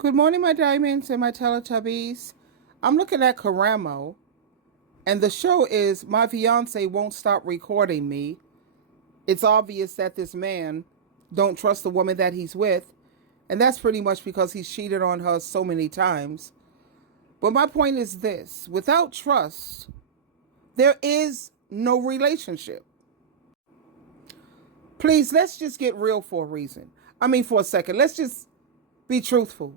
Good morning, my diamonds and my Teletubbies. I'm looking at Caramo, and the show is My Fiance Won't Stop Recording Me. It's obvious that this man don't trust the woman that he's with, and that's pretty much because he's cheated on her so many times. But my point is this: without trust, there is no relationship. Please, let's just get real for a reason. For a second. Let's just be truthful.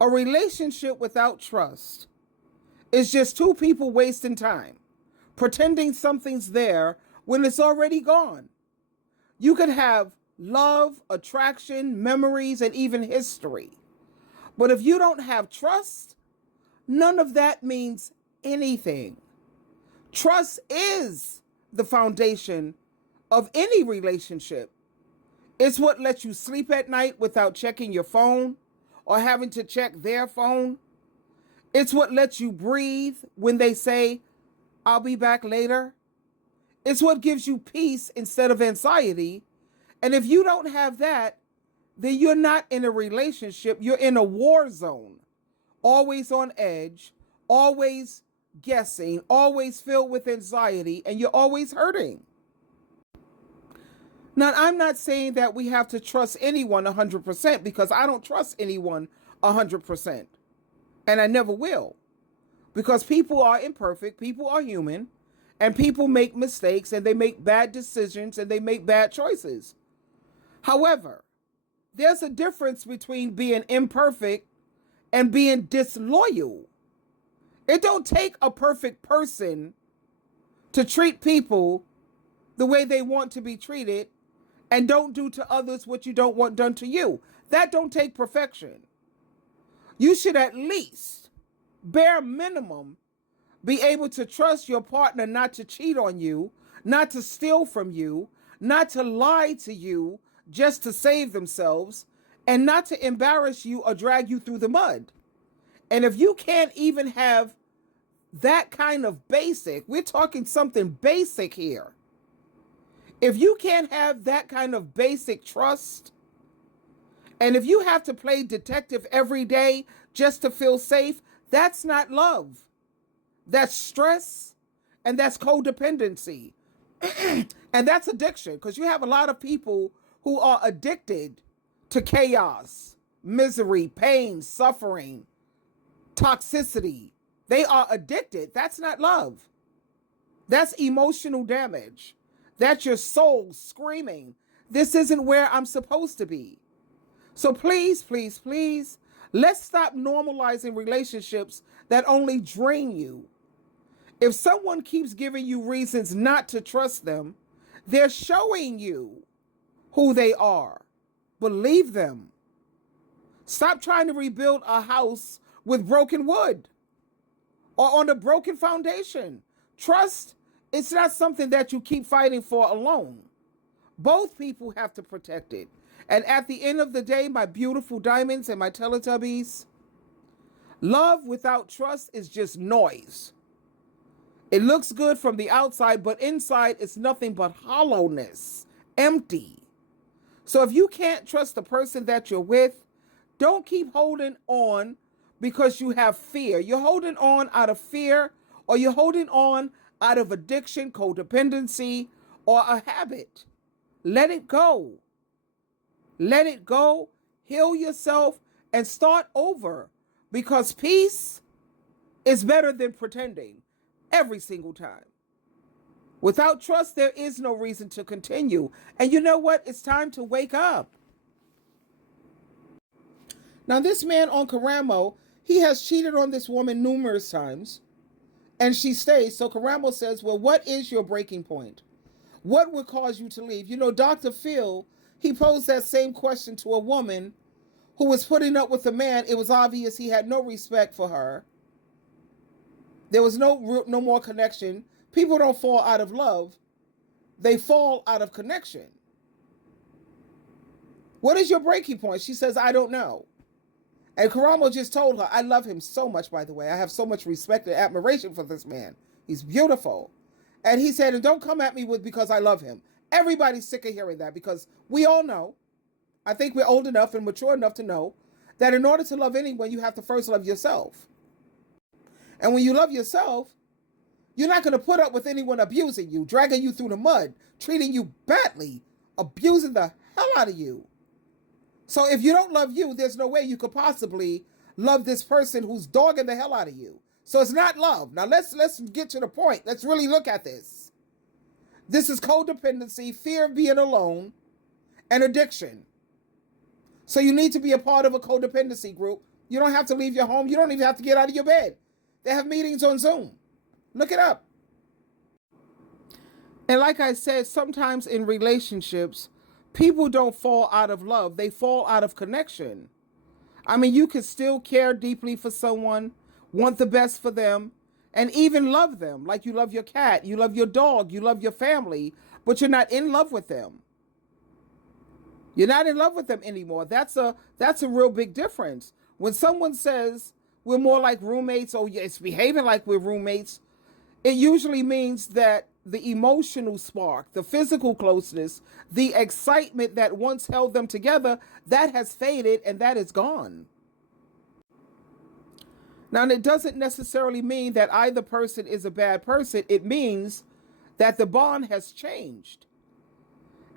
A relationship without trust is just two people wasting time, pretending something's there when it's already gone. You could have love, attraction, memories, and even history. But if you don't have trust, none of that means anything. Trust is the foundation of any relationship. It's what lets you sleep at night without checking your phone or having to check their phone. It's what lets you breathe when they say, "I'll be back later." It's what gives you peace instead of anxiety. And if you don't have that, then you're not in a relationship. You're in a war zone, always on edge, always guessing, always filled with anxiety, and you're always hurting. Now, I'm not saying that we have to trust anyone 100% because I don't trust anyone 100%. And I never will. Because people are imperfect, people are human, and people make mistakes and they make bad decisions and they make bad choices. However, there's a difference between being imperfect and being disloyal. It don't take a perfect person to treat people the way they want to be treated and don't do to others what you don't want done to you. That don't take perfection. You should at least, bare minimum, be able to trust your partner not to cheat on you, not to steal from you, not to lie to you just to save themselves, and not to embarrass you or drag you through the mud. And if you can't even have that kind of basic, we're talking something basic here. If you can't have that kind of basic trust, and if you have to play detective every day just to feel safe, that's not love. That's stress, and that's codependency. And that's addiction, because you have a lot of people who are addicted to chaos, misery, pain, suffering, toxicity. They are addicted. That's not love. That's emotional damage. That's your soul screaming, "This isn't where I'm supposed to be." So please, please, please, let's stop normalizing relationships that only drain you. If someone keeps giving you reasons not to trust them, they're showing you who they are. Believe them. Stop trying to rebuild a house with broken wood or on a broken foundation. Trust, it's not something that you keep fighting for alone. Both people have to protect it. And at the end of the day, my beautiful diamonds and my Teletubbies, love without trust is just noise. It looks good from the outside, but inside it's nothing but hollowness, empty. So if you can't trust the person that you're with, don't keep holding on because you have fear. You're holding on out of fear, or you're holding on out of addiction, codependency, or a habit. Let it go. Let it go. Heal yourself and start over, because peace is better than pretending every single time. Without trust, there is no reason to continue. And you know what? It's time to wake up. Now, this man on Caramo, he has cheated on this woman numerous times, and she stays. So Caramo says, well, what is your breaking point? What would cause you to leave? Dr. Phil, he posed that same question to a woman who was putting up with a man. It was obvious he had no respect for her. There was no more connection. People don't fall out of love. They fall out of connection. What is your breaking point? She says, I don't know. And Caramo just told her, I love him so much, by the way. I have so much respect and admiration for this man. He's beautiful. And he said, and don't come at me with because I love him. Everybody's sick of hearing that, because we all know, I think we're old enough and mature enough to know that in order to love anyone, you have to first love yourself. And when you love yourself, you're not going to put up with anyone abusing you, dragging you through the mud, treating you badly, abusing the hell out of you. So if you don't love you, there's no way you could possibly love this person who's dogging the hell out of you. So it's not love. Now let's get to the point. Let's really look at this. This is codependency, fear of being alone, and addiction. So you need to be a part of a codependency group. You don't have to leave your home. You don't even have to get out of your bed. They have meetings on Zoom. Look it up. And like I said, sometimes in relationships, people don't fall out of love. They fall out of connection. I mean, you can still care deeply for someone, want the best for them, and even love them. Like you love your cat, you love your dog, you love your family, but you're not in love with them. You're not in love with them anymore. That's a real big difference. When someone says we're more like roommates, or it's behaving like we're roommates, it usually means that the emotional spark, the physical closeness, the excitement that once held them together, that has faded and that is gone. Now, it doesn't necessarily mean that either person is a bad person. It means that the bond has changed.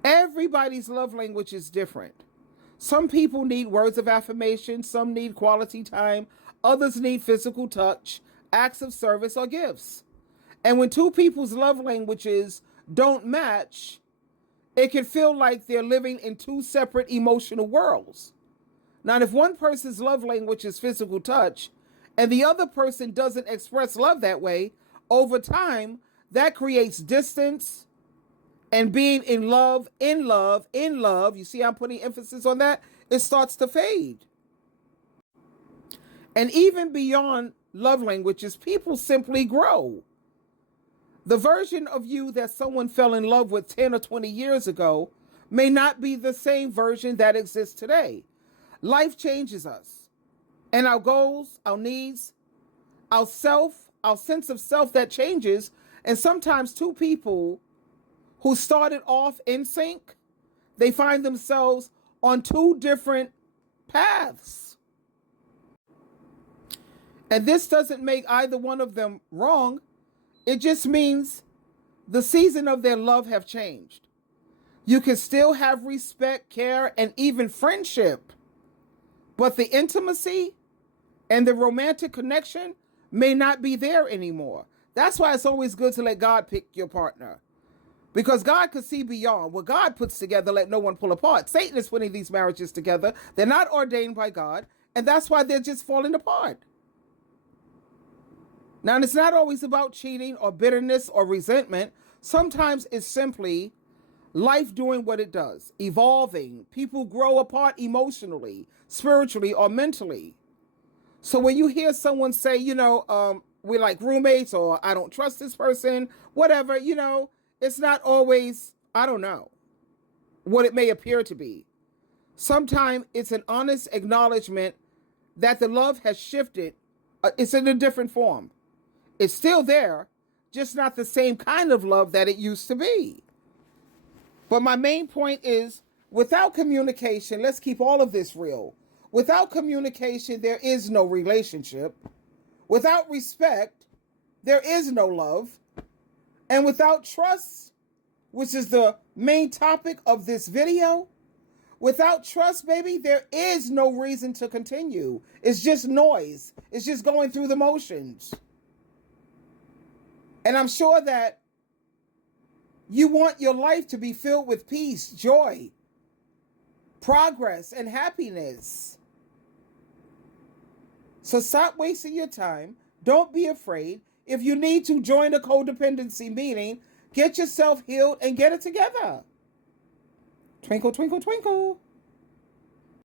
Everybody's love language is different. Some people need words of affirmation, some need quality time, others need physical touch, acts of service, or gifts. And when two people's love languages don't match, it can feel like they're living in two separate emotional worlds. Now, if one person's love language is physical touch, and the other person doesn't express love that way, over time, that creates distance, and being in love, you see I'm putting emphasis on that, it starts to fade. And even beyond love languages, people simply grow. The version of you that someone fell in love with 10 or 20 years ago may not be the same version that exists today. Life changes us. And our goals, our needs, our sense of self that changes. And sometimes two people who started off in sync, they find themselves on two different paths. And this doesn't make either one of them wrong. It just means the season of their love have changed. You can still have respect, care, and even friendship, but the intimacy and the romantic connection may not be there anymore. That's why it's always good to let God pick your partner, because God could see beyond. What God puts together, let no one pull apart. Satan is putting these marriages together. They're not ordained by God, and that's why they're just falling apart. Now, it's not always about cheating or bitterness or resentment. Sometimes it's simply life doing what it does, evolving. People grow apart emotionally, spiritually, or mentally. So when you hear someone say, we're like roommates, or I don't trust this person, whatever, it's not always, I don't know, what it may appear to be. Sometimes it's an honest acknowledgement that the love has shifted. It's in a different form. It's still there, just not the same kind of love that it used to be. But my main point is, without communication, let's keep all of this real. Without communication, there is no relationship. Without respect, there is no love. And without trust, which is the main topic of this video, without trust, baby, there is no reason to continue. It's just noise. It's just going through the motions. And I'm sure that you want your life to be filled with peace, joy, progress, and happiness. So stop wasting your time. Don't be afraid. If you need to join a codependency meeting, get yourself healed and get it together. Twinkle, twinkle, twinkle.